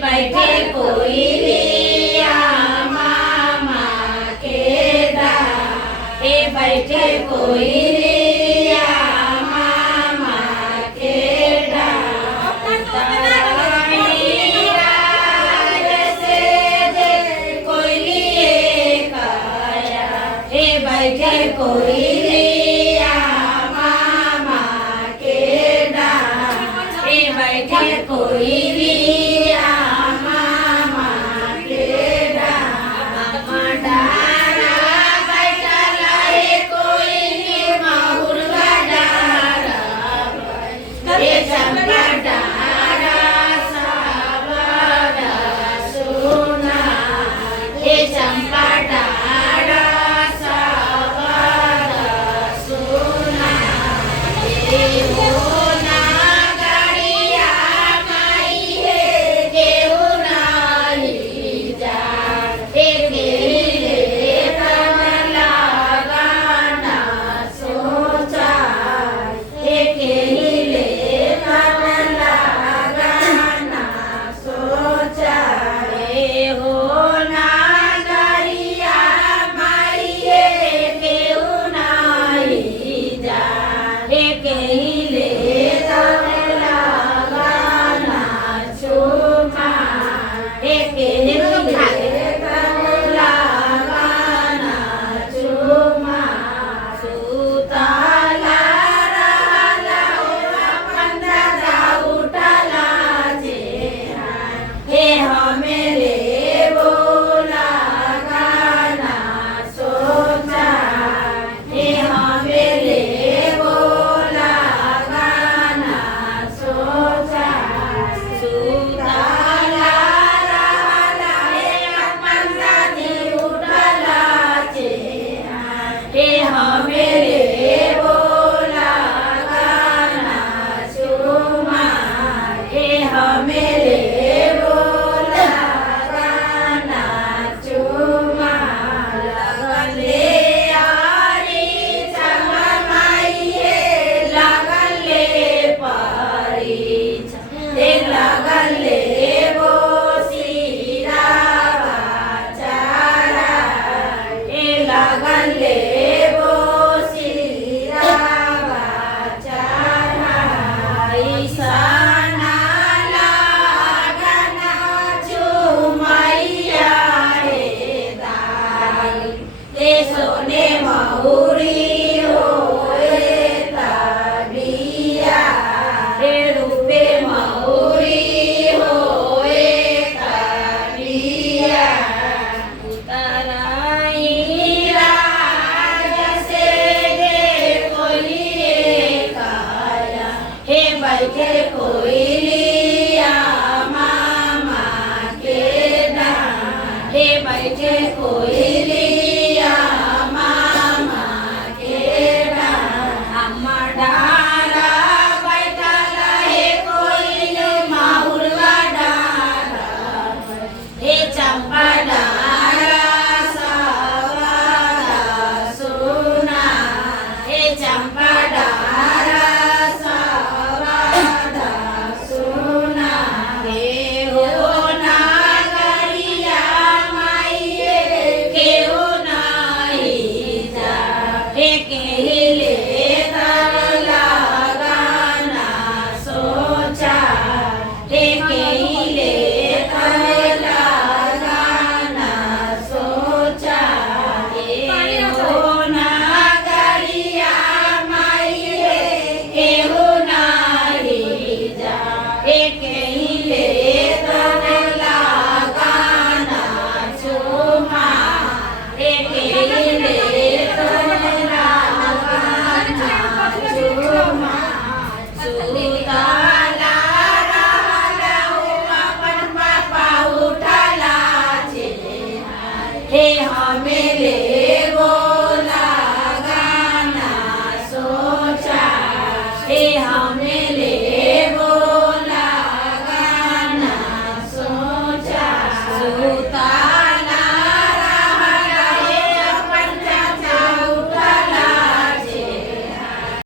बैठे कोई लिया मामा के दार, बैठे कोई लिया मामा के डार। जैसे दे कोई लिए काया, बैठे कोई लिया मामा के डार, बैठे कोई बैठे कोई लिया मामा के दार, बैठे कोई लिया मामा के डार। अम्मा डारा बैठा लहे कोई माहुरवा डारा, चंपा डारा सावरा सुना, चंपा डारा हे हमें ले